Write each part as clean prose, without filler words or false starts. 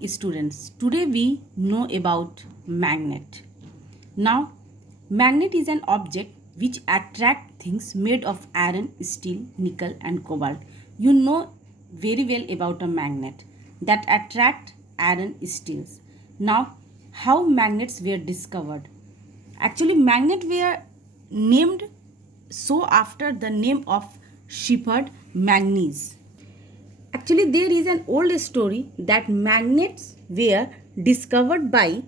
morning, students. Today we know about magnet. Now, magnet is an object which attract things made of iron, steel, nickel and cobalt. You know very well about a magnet that attract iron, steels. Now, how magnets were discovered? Actually, magnets were named so after the name of Shepherd Manganese. Actually, there is an old story that magnets were discovered by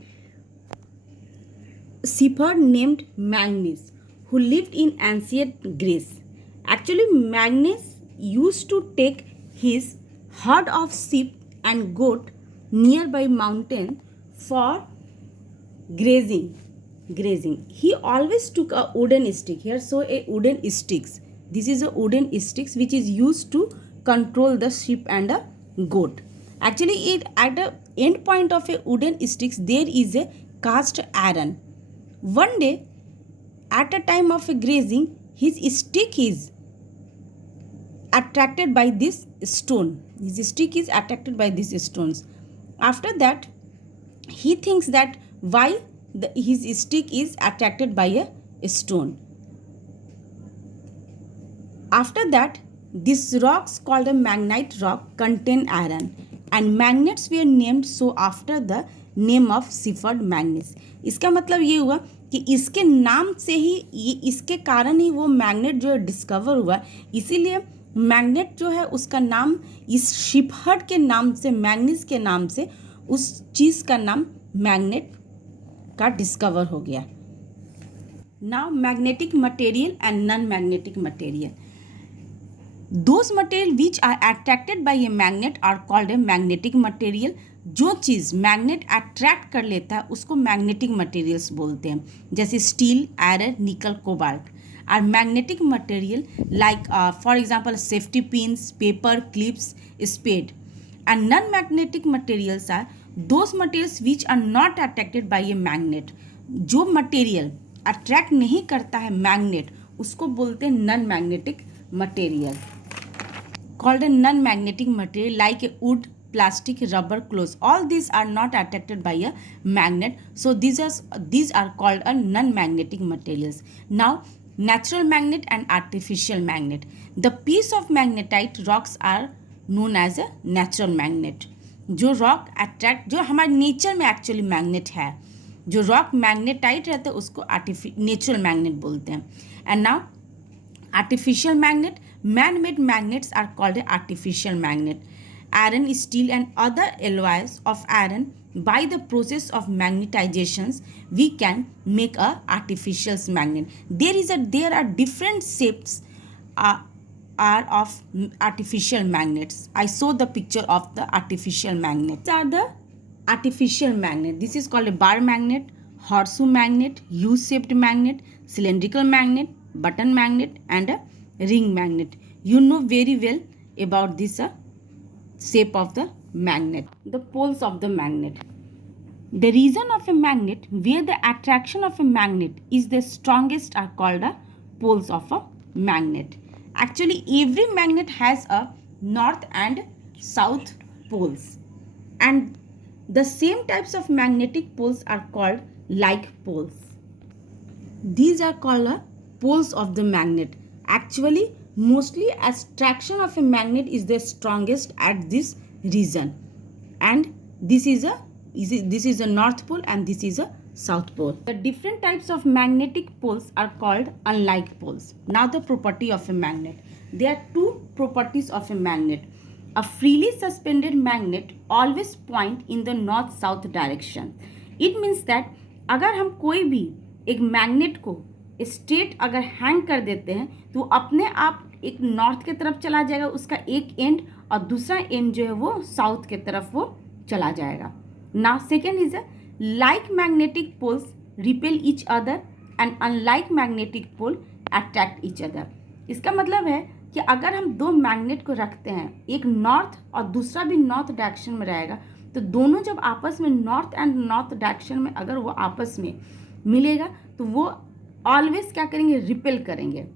shepherd named Manganese who lived in ancient Greece. Actually, Manganese used to take his herd of sheep and goat nearby mountain for grazing. He always took a wooden stick. Here, so a wooden sticks. This is a wooden sticks which is used to control the sheep and a goat. Actually, it at the end point of a wooden sticks there is a cast iron. One day, at a time of a grazing, his stick is attracted by this stone. His stick is attracted by these stones. After that, he thinks that why his stick is attracted by a stone. After that, these rocks called a magnetite rock contain iron and magnets were named so after the name of Shepherd Magnies. इसका मतलब ये हुआ कि इसके नाम से ही ये इसके कारण ही वो मैग्नेट जो है डिस्कवर हुआ, इसीलिए मैग्नेट जो है उसका नाम इस शिफर्ड के नाम से, मैग्नीज के नाम से उस चीज़ का नाम मैग्नेट का डिस्कवर हो गया. Now magnetic material and non magnetic material. Those material which are attracted by a magnet are called a magnetic material. जो चीज़ मैग्नेट अट्रैक्ट कर लेता है उसको मैग्नेटिक मटेरियल्स बोलते हैं, जैसे steel, iron, nickel, cobalt are magnetic material like for example safety pins, paper, clips, spade. And non magnetic materials are those materials which are not attracted by a magnet. जो material attract नहीं करता है magnet उसको बोलते हैं non magnetic material. Called a non-magnetic material like a wood, plastic, rubber, clothes. All these are not attracted by a magnet, so these are called a non-magnetic materials. Now, natural magnet and artificial magnet. The piece of magnetite rocks are known as a natural magnet. जो rock attract, जो हमारे nature में actually magnet है, जो rock magnetite रहता है उसको natural magnet बोलते हैं. And now artificial magnet. Man-made magnets are called artificial magnet. Iron, steel and other alloys of iron, by the process of magnetizations we can make a artificial magnet. There are different shapes are of artificial magnets. I saw the picture of the artificial magnets. These are the artificial magnet. This is called a bar magnet, horseshoe magnet, U-shaped magnet, cylindrical magnet, button magnet and a ring magnet. You know very well about this shape of the magnet. The poles of the magnet. The region of a magnet where the attraction of a magnet is the strongest are called the poles of a magnet. Actually, every magnet has a north and south poles, and the same types of magnetic poles are called like poles. These are called poles of the magnet. Actually, mostly attraction of a magnet is the strongest at this region, and this is a north pole and this is a south pole. The different types of magnetic poles are called unlike poles. Now the property of a magnet. There are two properties of a magnet. A freely suspended magnet always point in the north south direction. It means that अगर हम कोई भी एक magnet को straight अगर hang कर देते हैं तो अपने आप एक नॉर्थ की तरफ चला जाएगा, उसका एक एंड, और दूसरा एंड जो है वो साउथ की तरफ वो चला जाएगा. Now second is like magnetic poles repel each other and unlike magnetic pole attract each other. इसका मतलब है कि अगर हम दो मैग्नेट को रखते हैं, एक नॉर्थ और दूसरा भी नॉर्थ डायरेक्शन में रहेगा, तो दोनों जब आपस में नॉर्थ एंड नॉर्थ डायरेक्शन में अगर वो आपस में मिलेगा तो वो ऑलवेज क्या करेंगे, रिपेल करेंगे.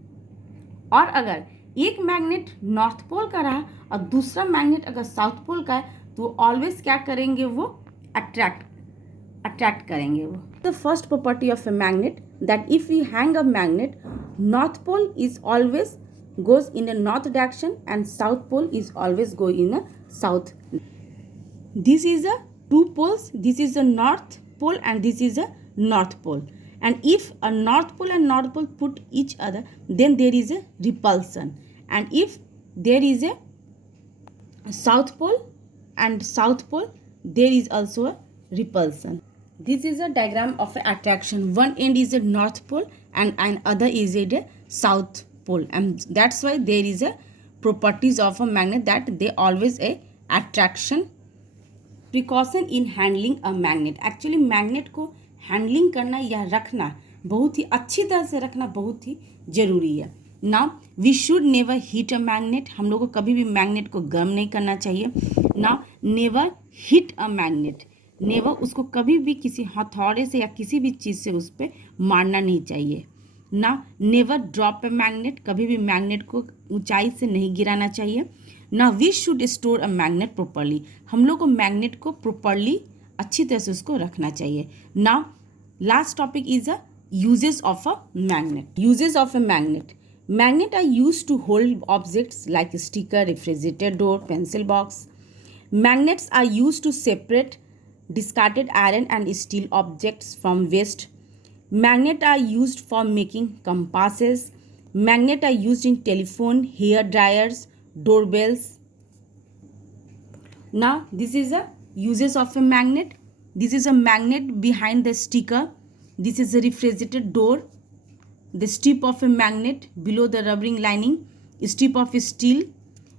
और अगर एक मैग्नेट नॉर्थ पोल का रहा और दूसरा मैग्नेट अगर साउथ पोल का है तो ऑलवेज क्या करेंगे, वो अट्रैक्ट करेंगे वो. The first property of a magnet that if we hang a magnet, north pole is always goes in a north direction and south pole is always go in a south. This is a two poles, this is a north pole and this is a north pole, and if a north pole and north pole put each other, then there is a repulsion, and if there is a south pole and south pole, there is also a repulsion. This is a diagram of attraction. One end is a north pole and another is a south pole, and that's why there is a properties of a magnet that they always a attraction. Precaution in handling a magnet. Actually magnet को handling करना या रखना बहुत ही अच्छी तरह से रखना बहुत ही ज़रूरी है. Now we should never heat a magnet. हम लोग को कभी भी मैग्नेट को गर्म नहीं करना चाहिए. Now never hit a magnet. Never, उसको कभी भी किसी हथौड़े से या किसी भी चीज़ से उस पर मारना नहीं चाहिए. ना नेवर ड्रॉप ए मैग्नेट. कभी भी मैग्नेट को ऊंचाई से नहीं गिराना चाहिए. ना we should store a magnet properly. हम लोग को मैग्नेट को प्रॉपरली अच्छी तरह से उसको रखना चाहिए. Now last topic is a uses of a magnet. Uses of a magnet. Magnet are use to hold objects like sticker, refrigerator door, pencil box. Magnets are use to separate discarded iron and steel objects from waste. Magnets are used for making compasses. Magnets are used in telephone, hair dryers, doorbells. Now this is a uses of a magnet. This is a magnet behind the sticker. This is a refrigerator door. The strip of a magnet below the rubbering lining, strip of steel,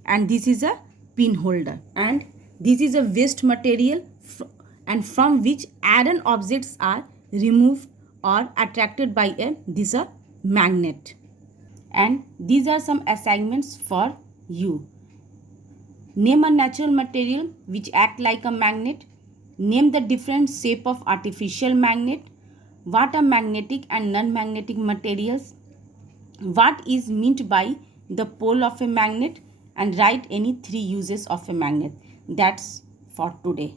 and this is a pin holder. And this is a waste material and from which iron objects are removed or attracted by this magnet. And these are some assignments for you. Name a natural material which act like a magnet. Name the different shape of artificial magnet. What are magnetic and non-magnetic materials? What is meant by the pole of a magnet? And write any 3 uses of a magnet. That's for today.